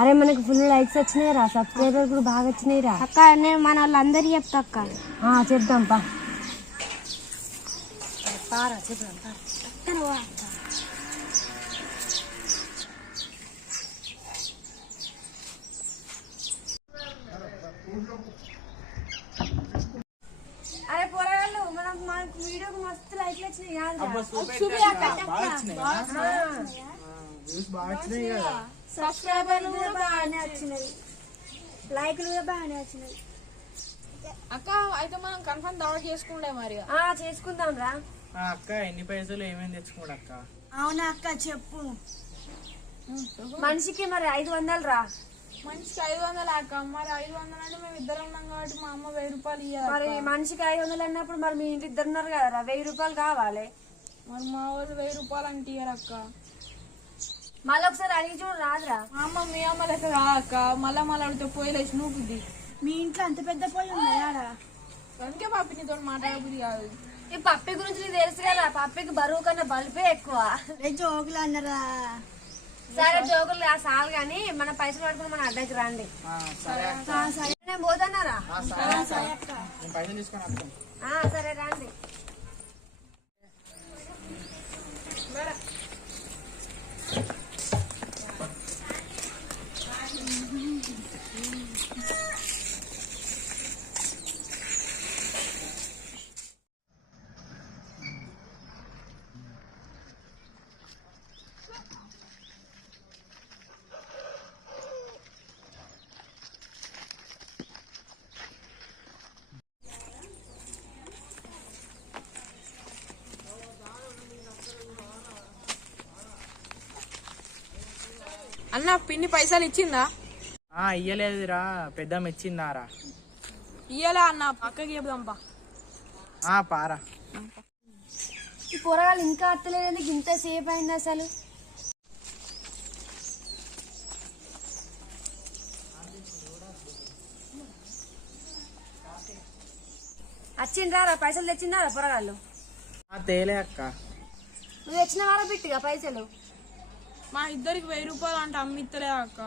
అరే మనకు full likes వచ్చినాయి రా, సబ్స్క్రైబర్ కూడా బాగా వచ్చినాయి రా అక్క. నేను మన వాళ్ళందరూ చెప్తా అక్క. చెప్దాం పా. అరే పోరాళ్ళు మనకు వీడియోకి మస్తు లైక్లు వచ్చినాయి కదా, సబ్స్క్రైబర్లు కూడా బాగానే వచ్చినాయి, లైక్లు కూడా బాగానే వచ్చినాయి. అక్క అయితే మనం కన్ఫర్మ్ దావత్ చేసుకుంటే మరి చేసుకుందాం రా. అక్క ఎన్ని పైసలు ఏమేమి తెచ్చుకోడు అక్క? అవునా అక్క చెప్పు. మనిషికి మరి 500 రా. మనిషికి 500 అక్క. మరి 500 అంటే మేము ఇద్దరం ఉన్నాం కాబట్టి మా అమ్మ 1000 రూపాయలు ఇవ్వాలి. మరి మనిషికి 500 అన్నప్పుడు మరి మీ ఇంటి ఇద్దరు ఉన్నారు కదా, 1000 రూపాయలు కావాలి. మరి మా వాళ్ళు 1000 రూపాయలు అంటే ఇయ్యారు అక్క. మళ్ళీ ఒకసారి అడిగి చూడు రాదురా. మా అమ్మ మీ అమ్మ లెక్క కాదక్క, మళ్ళా అడిగితే పోయలేసి నూకుద్ది. మీ ఇంట్లో అంత పెద్ద పోయి ఉన్నాయా? అందుకే పాపి నీతో మాట్లాడబుద్ది కాదు. ఈ పప్పి గురించి నీకు తెలుసు కదా, పప్పికి బరువు కన్నా బల్పే ఎక్కువ. జోకులు అన్నారా? సరే జోకులు సాలు గాని మన పైసలు పడుకుని మన అడ్డకి రండి. నేను పోతున్నారా? పైసలు తీసుకొని వస్తాం. సరే రండి. అన్న పిన్ని పైసలు ఇచ్చిందా? ఇయ్యలేదురా, పెద్దమ్మ ఇచ్చిందారా? ఇయ్యలే అన్న, పక్కకి చెబుదాంపా. పారా. ఈ పొరగాలు ఇంకా అత్తలేదు, ఇంత సేపు అయింది అసలు. వచ్చిండ్రా, పైసలు తెచ్చిందారా పొరగాళ్ళు? తేలే అక్క. నువ్వు తెచ్చిన వారా బిట్టుగా పైసలు? మా ఇద్దరికి 1000 రూపాయలు అంటే అమ్మిత్తలే అక్క.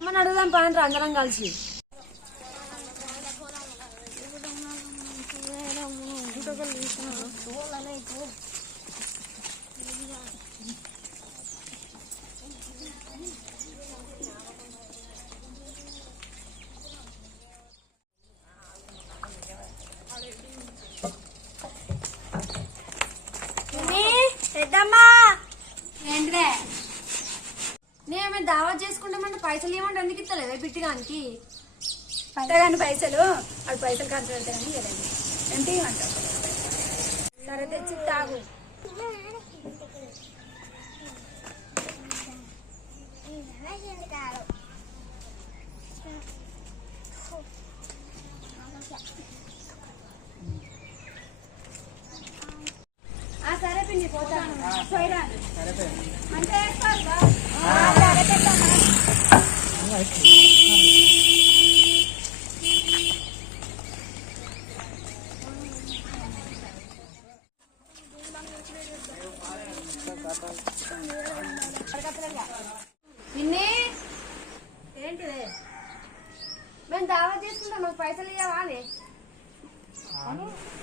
మన అడుగుదాం పాండ్రా అందరం కలిసి. పెద్దమ్మా ఏంటిదే? నేనేమైనా దావా చేసుకుంటామంటే పైసలు ఏమంటే ఎందుకు ఇస్తలేవే బిట్టుగానికి? కానీ పైసలు అవి పైసలు ఖర్చు పెడతాయని కదండి. ఎంత ఇవ్వమంటావు? సరే తెచ్చి తాగు. సరే పిన్ని పోతాను. అంటే పిన్ని ఏంటిదే? మేము దావా చేసుకుంటాం, మాకు పైసలు ఇవ్వాలి.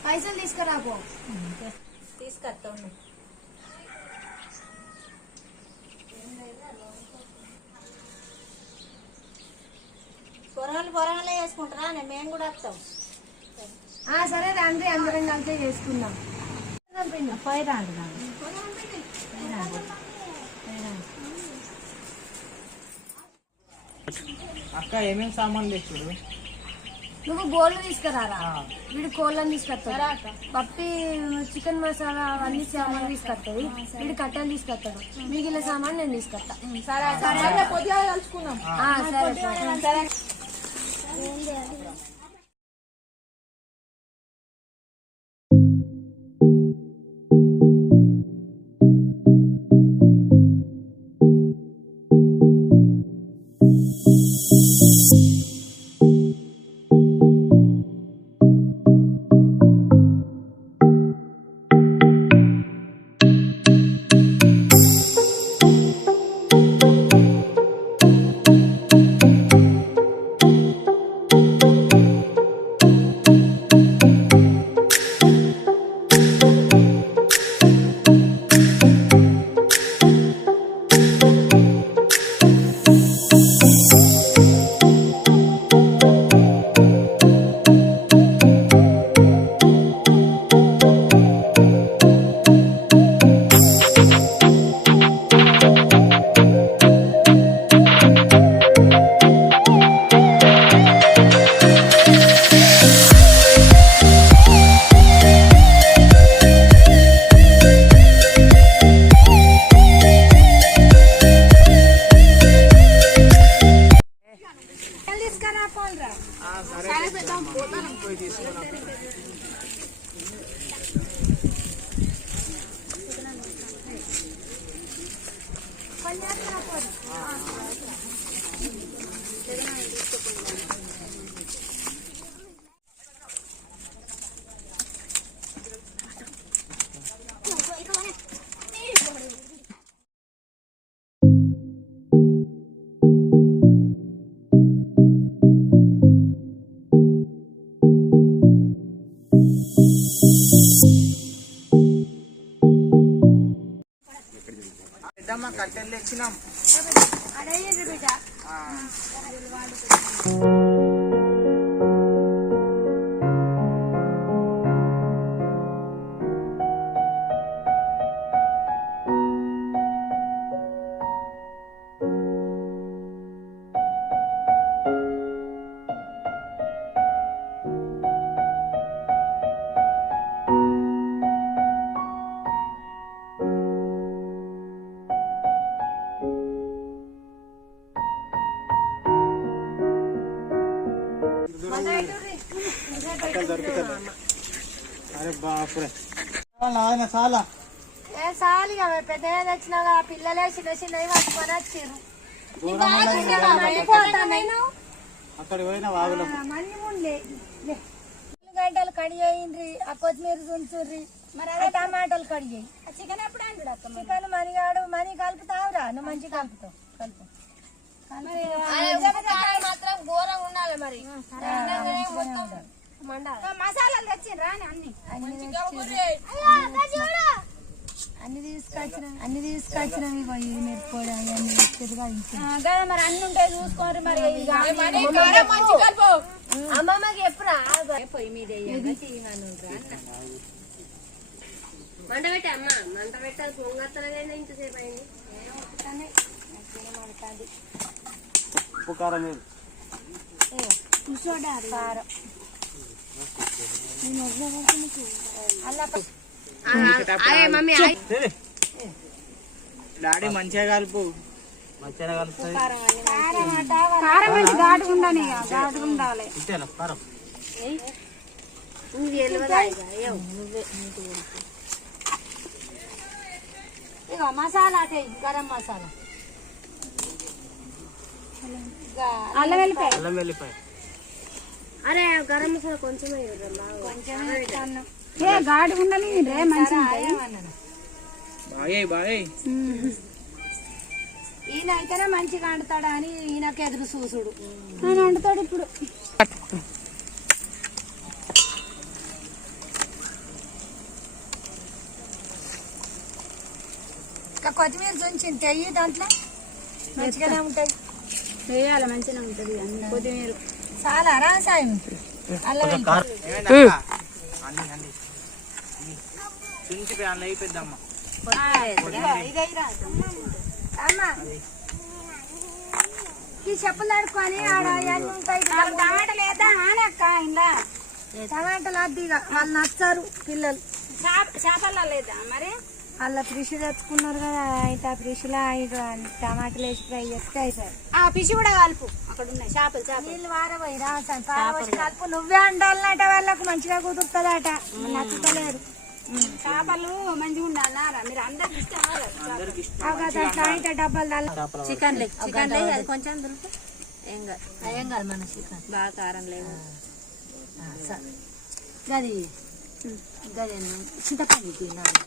పైసలు తీసుకురాపో. తీసుకొస్తా. పొరగాలు వేసుకుంటారా? మేము కూడా వస్తాం. సరే రండి, అందరం కలిసి చేసుకుందాం. పోయి రాండి. అక్క ఏమేమి సామాన్లు తెచ్చుడు? నువ్వు గోళ్ళు తీసుకురారా, వీడు కోళ్ళని తీసుకొస్తాడు. పప్పి చికెన్ మసాలా అవన్నీ సామాన్లు తీసుకొస్తాడు. వీడు కట్టెలు తీసుకొస్తాడు. మిగిలిన సామాన్ నేను తీసుకొస్తా. పొద్దుగా కలుసుకుందాం. సరే. పెద్దమ్మ కట్టెలు తెచ్చినాం. అడేయండి బిడ్డ. అరే బాపురే చాలా ఏ సాలిగా పెద్దగా తెచ్చినా పిల్లలే చిన్న చిన్నవి పట్టుకొని వచ్చిర్రు. అక్కడ పోయిన వాగులో ఉల్లిగడ్డలు కడిగేయండి, ఆ కొత్తిమీర తుంచుర్రి, మరి అదే టమాటాలు కడిగేయి. చికెన్ ఎప్పుడు అంటాడు అక్క చికెన్ మనిగాడు మని కలుపుతావురా, నువ్వు మంచిగా కలుపుతావు. కలుపు మాత్రం ఘోరంగా ఉండాలి మరి. మసాలాలు తెచ్చిండ్రా అన్ని అన్ని తీసుకొచ్చినవి పోయి మిరపొడి అవన్నీ కదా మరి అన్ని ఉంటాయి చూసుకోండి మరి అమ్మమ్మకి ఎప్పుడా పొయ్యి మీద మంట పెట్టే అమ్మ, మంట పెట్టాలి. పొంగత్తలేదా ఇంతసేపు అయింది. ఉప్పు కారం లేదు. కారం డాడీ మంచిగా కలుపు, మంచిగా కలుపుతుంది. కారం అంటే ఘాటుగా ఉండాలి, ఘాటుగా ఉండాలి. కారం ఇగో మసాలా గరం మసాలా, అల్లం వెల్లిపాయ అల్లం వెల్లిపాయ. అరే గరం మసాలా కొంచెమే ఘాటుగా ఉండాలి రే మంచిగా ఉంటాయి. బాగా ఈయన అయితేనే మంచిగా అంటుతాడా అని ఈయనకి ఎదురు చూసుడు. ఆయన వండుతాడు ఇప్పుడు. ఇంకా కొత్తిమీర చుంచి తెయ్యి, దాంట్లో మంచిగానే ఉంటాయి. వేయాలి మంచిగా ఉంటుంది కొత్తిమీర. చాలా రాసాయం అల్లం చుంచిపోయి అన్న పెద్దమ్మ. అమ్మా ఈ చెప్పులు ఆడుకొని ఆడ అన్నీ ఉంటాయి. టమాటాలు వేద్దాం అక్క ఇంట్లో. టమాటాలు అద్దిగా వాళ్ళు నచ్చారు పిల్లలు. చేపల్లో లేదా మరి అలా ఫ్రిష్ తెచ్చుకున్నారు కదా, అయితే ఆ ఫ్రిష్లో టమాటాలు వేసి ఫ్రై చేస్తే అయిపోయారు. ఆ పిసి కూడా కలుపు, అక్కడ ఉన్నాయి చేపలు. నీళ్ళు వారబోయి రాసాను పారబోసి కలుపు. నువ్వే అండాలన్నట, వాళ్ళకు మంచిగా కుదురుతుందట, నచ్చుతలేరు. చేపలు మంచిగా ఉండాలన్నారా మీరు అందరికి ఇష్టం. డబ్బాలు చికెన్ అది కొంచెం దొరుకు ఏం కాదు మన చికెన్ బాగా కారం లేదు. గది గది చింతపండు తిన్నాను.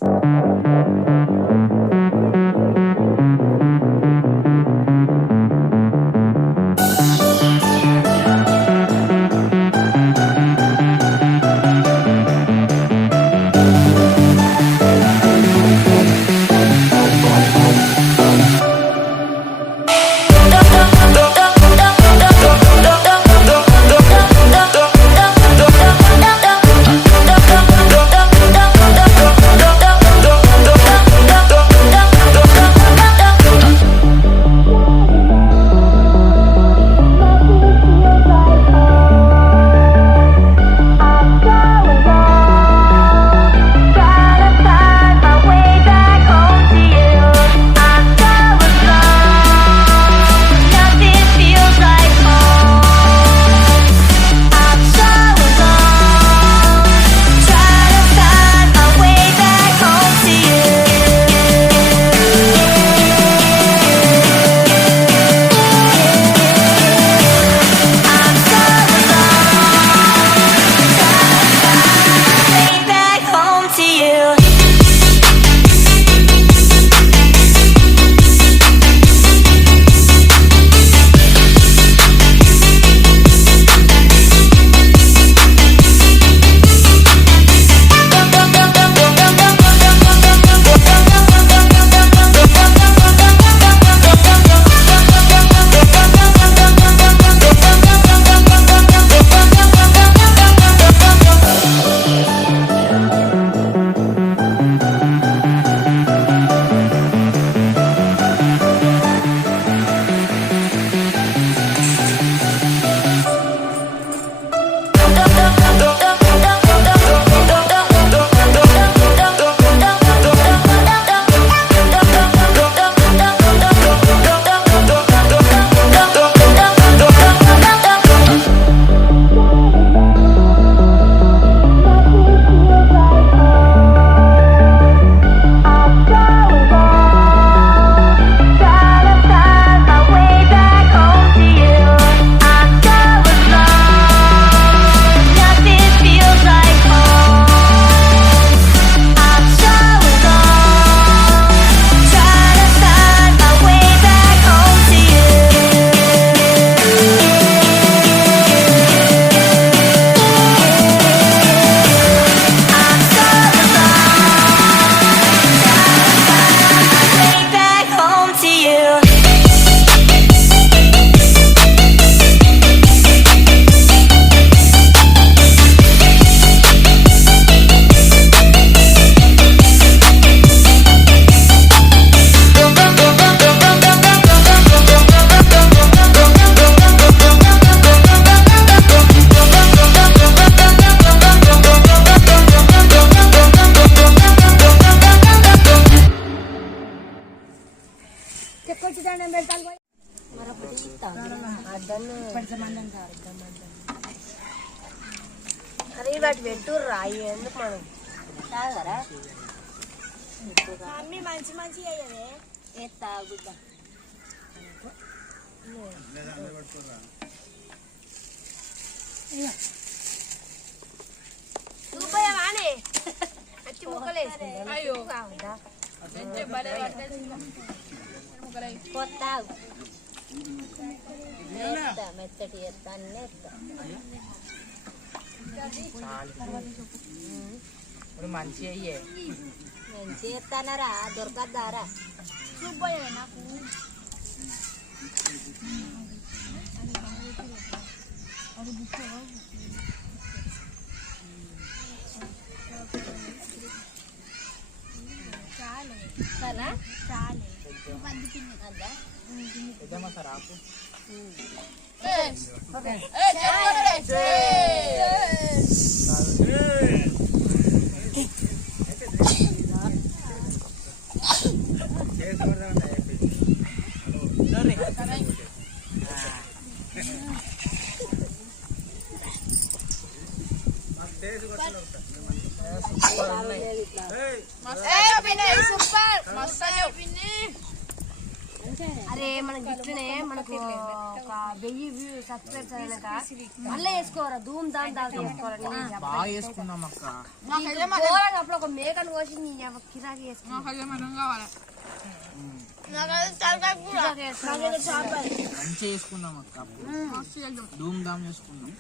చెక్కొచ్చి దండం పెడతాను పోయి. అరే వాటి పెట్టుర్రా ఎందుకు మనం తాగరా మమ్మీ మంచి మంచి అయ్యవే తాగుద్ద చూపోయావానే అచ్చి ముక్కలే అయ్యో కావుదా భలే పట్టేసి ముక్కలై కొత్త మెత్తటి ఎత్తా అన్నీ ఎత్తా మంచి అయ్యే మంచి ఎత్తానరా దొరకద్దారా చూపోయావే నాకు చాలా చాలే అదా పెద్దమ్మ సార్ ఆపు అరే మనకి ఇట్లనే మనకు ఒక 1000 సబ్స్క్రైబర్స్ అయినాక మళ్ళీ వేసుకోరా ధూమ్ ధామ్ దాకా వేసుకోరా బాగా వేసుకున్నాం అక్క అప్పుడు ఒక మేకను కోసి నీ కిరాకి వేసుకున్నా మంచి వేసుకున్నాం అక్క ధూమ్ ధామ్ చేసుకున్నాం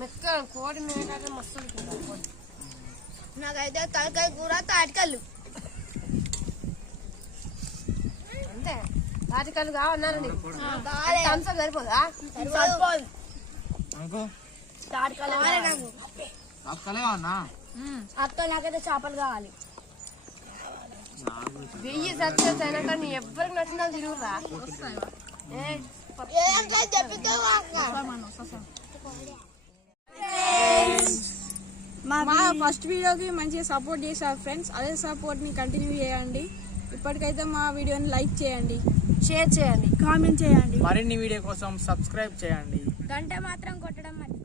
మెక్క కోడి మేక మస్తు కోడి నాకైతే తలకాయ కూర తాటికల్లు అంతే తాటికల్లు కావన్నారు నీకు అంశం సరిపోదా అనుకో తాటికల్లు అక్కలే అన్నా అత్త నాకైతే చేపలు కావాలి 1000 సబ్స్క్రైబర్స్ అయినాక నీ ఎవ్వరికి నచ్చిందో తిరుగురా మా ఫస్ట్ వీడియోకి మంచిగా సపోర్ట్ చేశారు ఫ్రెండ్స్. అదే సపోర్ట్ని కంటిన్యూ చేయండి. ఇప్పటికైతే మా వీడియోని లైక్ చేయండి, షేర్ చేయండి, కామెంట్ చేయండి, మరిన్ని వీడియో కోసం సబ్స్క్రైబ్ చేయండి. గంట మాత్రం కొట్టడం మర్చిపోకండి.